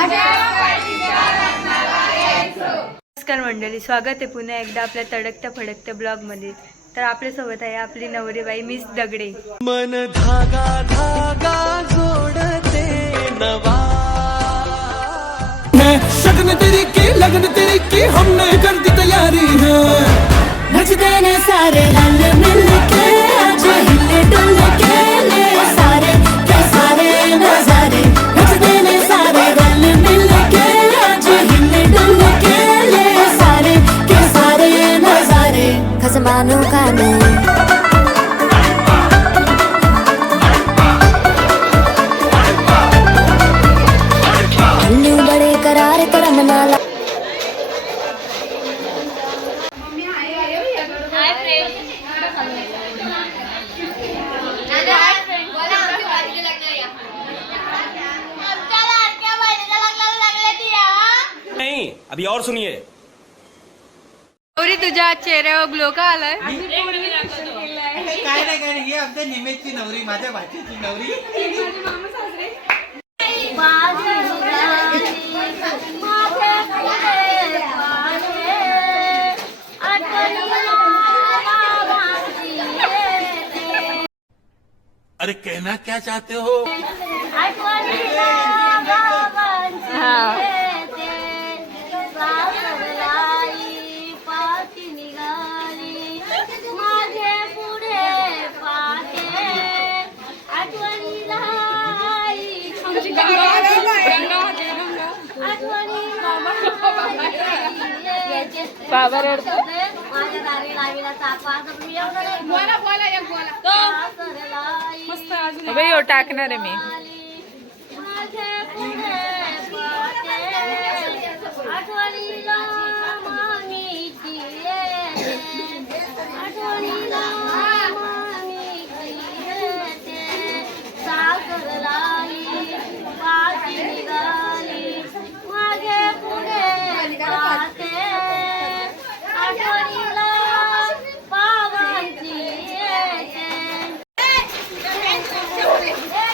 नमस्कार मंडळी, स्वागत आहे पुन्हा एकदा आपल्या तडकत्या फडकत्या ब्लॉग मध्ये. तर आपल्यासोबत आहे आपली नवरीबाई मिस दगडे. मन धागा धागा जोड़ते नवा शगन तेरी की लगन तेरी की हमने कर दी तैयारी है नच देने सारे रल मिल के आज हिले डुल के ले सारे के सारे नजारे नच देने सारे रल मिल के आज हिले डुल के ले सारे के सारे नजारे खसमानों का ने बड़े करार करम नाला नहीं, अभी और सुनिए. नवरी तुझ्या चेहऱ्यावर ग्लो का आलाय? काय नाही ही आमच्या निमेशची नवरी, माझ्या भाचीची नवरी. अरे कहना क्या चाहते हो बाबा रडतो. बाई टाकणार आहे मी.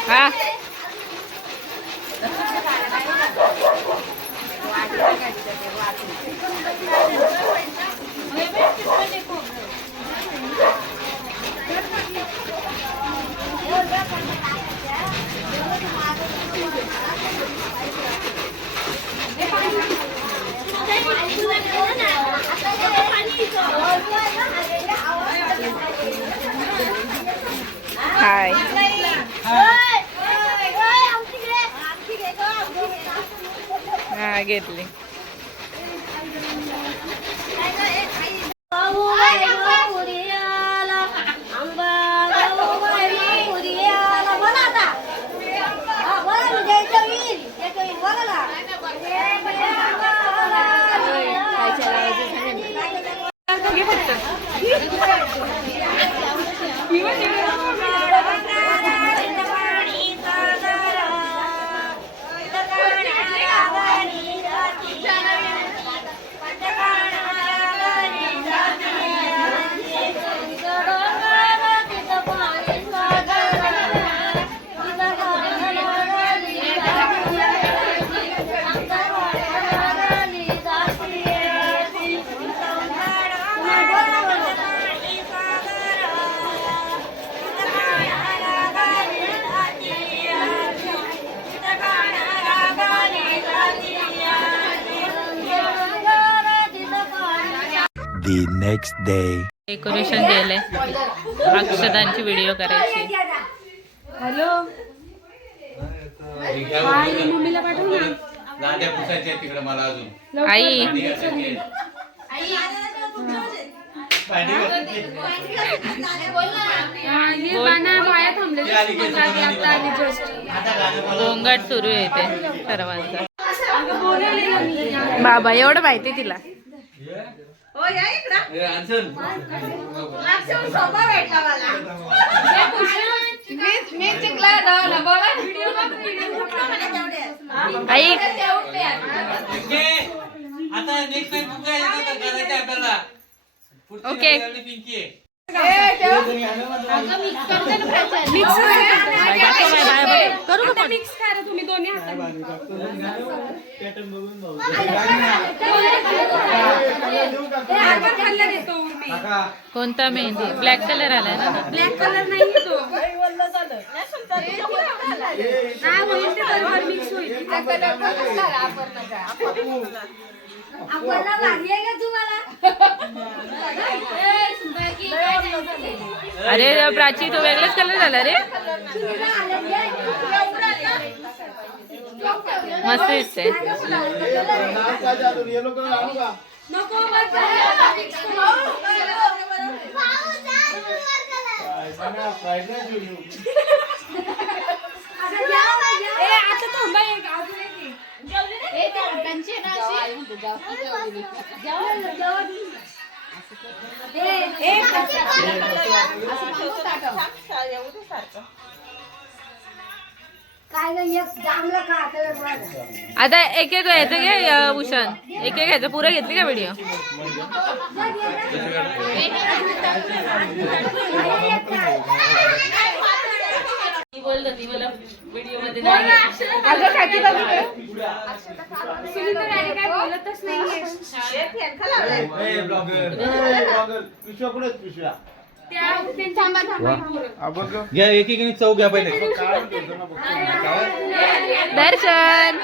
हा हाय हा घेतली. The next day. डेकोरेशन केलंय. अक्षदांची व्हिडिओ करायची. हॅलो मम्मीला पाठव ना. दांड्या पुसायच्या तिकडे मला अजून. आई गोंगाट सुरू आहे ते सर्वांचा. बाबा एवढं माहिती तिला. आई आता नेक्स्ट टाइम तुमच्या करायचं आपल्याला. ओके. करू का पण? कोणता मेहंदी? ब्लॅक कलर आलाय ना? ब्लॅक कलर नाही तो मिक्स होईल. अरे प्राची तो वेगळाच कलर झाला रे. मस्त दिसते. आता एक एक घ्यायचं घे भूषण. एक एक घ्यायचं. पुरं घेतली का व्हिडिओ? बोल होती मला व्हिडिओ मध्ये बोलतच नाहीये. घ्या एक एक चव घ्या पहिले. दर्शन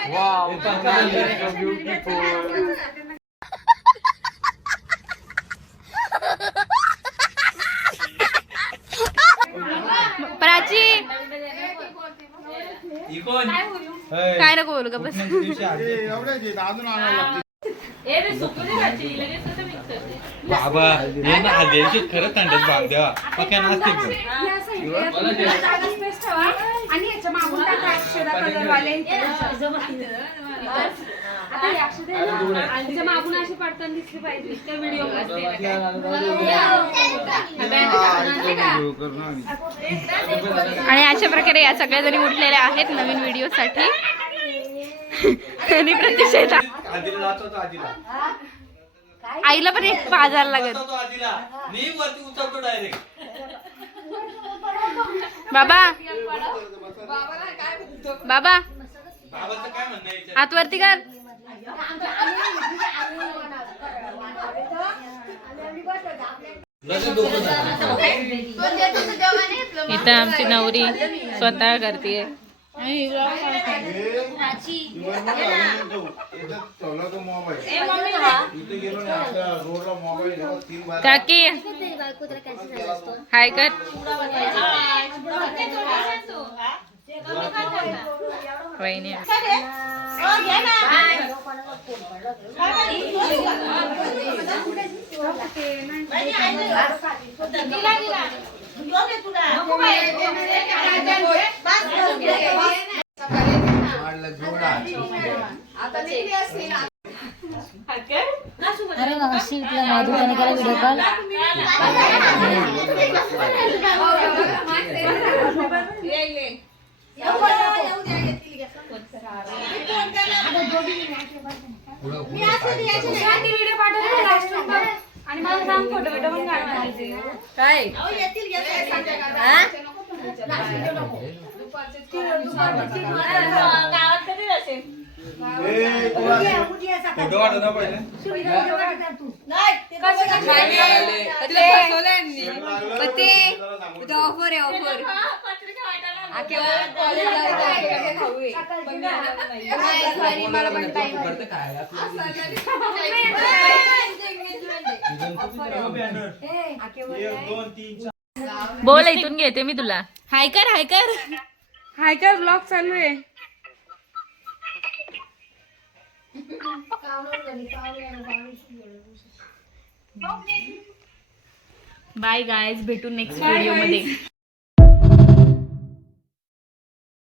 प्राची काय नको बोलू का बस. बाबा हे ना हल्ल्याची खरंच थंडच भाग द्या पक्या नसते आणि याच्या मागून टाका अक्षरा कलरवाले. त्याच्या मागून अशी पडताना दिसली पाहिजे त्या व्हिडिओ आणि अशा प्रकारे या सगळ्या जणी उठलेल्या आहेत नवीन व्हिडिओ साठी. आणि प्रत्यक्षात आईला पण एक बाजार लागत. बाबा बाबा आतवरती कर. इथं आमची नवरी स्वतः करते. काकी हाय कर. वहिनी अरे बाबा शीटला माधुरीने केला व्हिडिओ कॉल. आणि मला सांग फोटो बिटो पण काढणार काय गावात कधी असेल. फोटो वाटत ना पहिले ऑफर आहे ऑफर. बोल इथून घेते मी तुला. हाय कर हाय कर हाय कर. ब्लॉग चालू आहे. बाय गायज भेटू नेक्स्ट व्हिडिओ मध्ये.